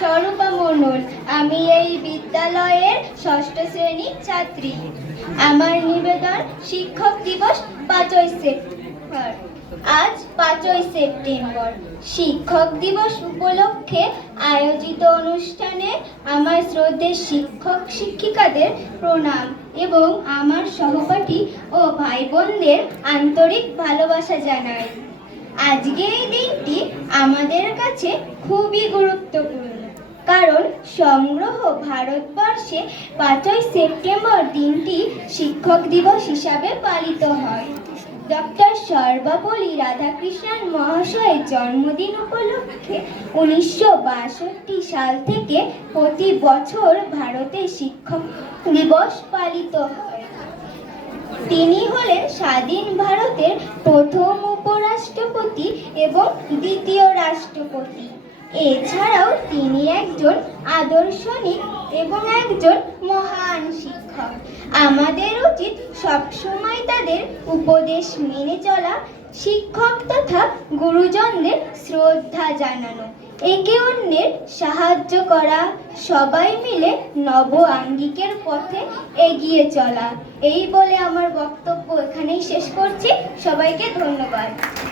স্বরূপা মণ্ডল। আমি এই বিদ্যালয়ের ষষ্ঠ শ্রেণীর ছাত্রী। আমার নিবেদন শিক্ষক দিবস 5ই সেপ্টেম্বর। আজ 5ই সেপ্টেম্বর শিক্ষক দিবস উপলক্ষে আয়োজিত অনুষ্ঠানে আমার শ্রদ্ধেয় শিক্ষক শিক্ষিকাদের প্রণাম এবং আমার সহপাঠী ও ভাই বোনদের আন্তরিক ভালোবাসা জানাই। আজকে এই দিনটি আমাদের কাছে খুবই গুরুত্বপূর্ণ, কারণ সমগ্র ভারতবর্ষে 5ই সেপ্টেম্বর দিনটি শিক্ষক দিবস হিসাবে পালিত হয়। ডক্টর সর্বপল্লী রাধাকৃষ্ণন মহাশয়ের জন্মদিন উপলক্ষে 1962 সাল থেকে প্রতি বছর ভারতে শিক্ষক দিবস পালিত হয়। তিনি হলেন স্বাধীন ভারতের প্রথম উপরাষ্ট্রপতি এবং দ্বিতীয় রাষ্ট্রপতি। এছাড়াও তিনি একজন আদর্শনিক এবং একজন মহান শিক্ষক। আমাদের উচিত সবসময় তাদের উপদেশ মেনে চলা, শিক্ষক তথা গুরুজনদের শ্রদ্ধা জানানো, একে অন্যের সাহায্য করা, সবাই মিলে নব আঙ্গিকের পথে এগিয়ে চলা। এই বলে আমার বক্তব্য এখানেই শেষ করছি। সবাইকে ধন্যবাদ।